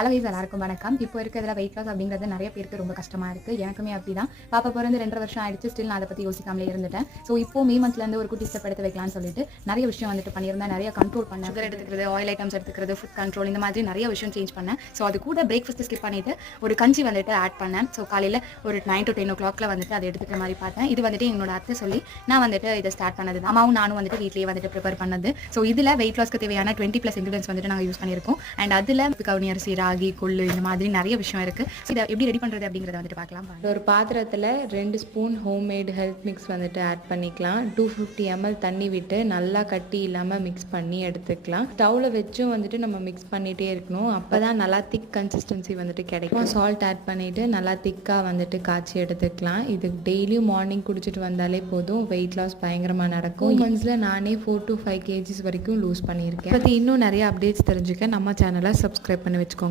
Hello guys, எல்லாருக்கும் வணக்கம். இப்போ இருக்கிறதுல வெயிட் லாஸ் அப்படிங்கிறது நிறைய பேருக்கு ரொம்ப கஷ்டமா இருக்கு. எனக்குமே அப்படிதான். பாப்பா பிறந்து 2.5 வருஷம் ஆயிடுச்சு. ஸ்டில் நான் அதை பற்றி யோசிக்காமலே இருந்துட்டேன். ஸோ இப்போ மே மந்த்லேருந்து ஒரு குட்டி ஸ்டெப் எடுத்து வைக்கலாம்னு சொல்லிட்டு நிறைய விஷயம் வந்துட்டு பண்ணியிருந்தேன். நிறைய கண்ட்ரோல் பண்ணேன். சுகர் எடுத்துக்கிறது, ஆயில் ஐட்டம்ஸ் எடுத்துக்கிறது, ஃபுட் கண்ட்ரோல், இந்த மாதிரி நிறைய விஷயம் சேஞ்ச் பண்ணேன். ஸோ அது கூட பிரேக்ஃபாஸ்ட் ஸ்கிப் பண்ணிட்டு ஒரு கஞ்சி வந்துட்டு ஆட் பண்ணேன். ஸோ காலையில் ஒரு 9 to 10 o'clock வந்துட்டு அதை எடுத்துக்கிற மாதிரி பார்த்தேன். இது வந்துட்டு என்னோட அத்தை சொல்லி நான் வந்துட்டு இதை ஸ்டார்ட் பண்ணது. அம்மாவும் நானும் வந்துட்டு வீட்லேயே வந்துட்டு ப்ரிப்பேர் பண்ணது. ஸோ இதில் வெயிட் லாஸ்க்கு தேவையான 20+ இன்கிரிடியன்ஸ் வந்துட்டு நாங்கள் யூஸ் பண்ணியிருக்கோம். அண்ட் அதில் கவுனி அரிசி, ராகி, கொள்ளு, இந்த மாதிரி நிறைய விஷயம் இருக்குது. ஸோ இதை எப்படி ரெடி பண்ணுறது அப்படிங்கிறத வந்துட்டு பார்க்கலாம். ஒரு பாத்திரத்தில் 2 ஸ்பூன் ஹோம்மேட் ஹெல்த் மிக்ஸ் வந்துட்டு ஆட் பண்ணிக்கலாம். 250 ml தண்ணி விட்டு நல்லா கட்டி இல்லாமல் மிக்ஸ் பண்ணி எடுத்துக்கலாம். ஸ்டவ்வில் வச்சும் வந்துட்டு நம்ம மிக்ஸ் பண்ணிகிட்டே இருக்கணும். அப்போ தான் நல்லா திக் கன்சிஸ்டன்சி வந்துட்டு கிடைக்கும். சால்ட் ஆட் பண்ணிவிட்டு நல்லா திக்காக வந்துட்டு காய்ச்சி எடுத்துக்கலாம். இது டெய்லியும் மார்னிங் குடிச்சிட்டு வந்தாலே போதும், வெயிட் லாஸ் பயங்கரமாக நடக்கும். மந்த்ஸில் நானே 4 to 5 kgs வரைக்கும் லூஸ் பண்ணியிருக்கேன். பற்றி இன்னும் நிறைய அப்டேட்ஸ் தெரிஞ்சுக்க நம்ம சேனலை சப்ஸ்கிரைப் பண்ணி வச்சுக்கோங்க.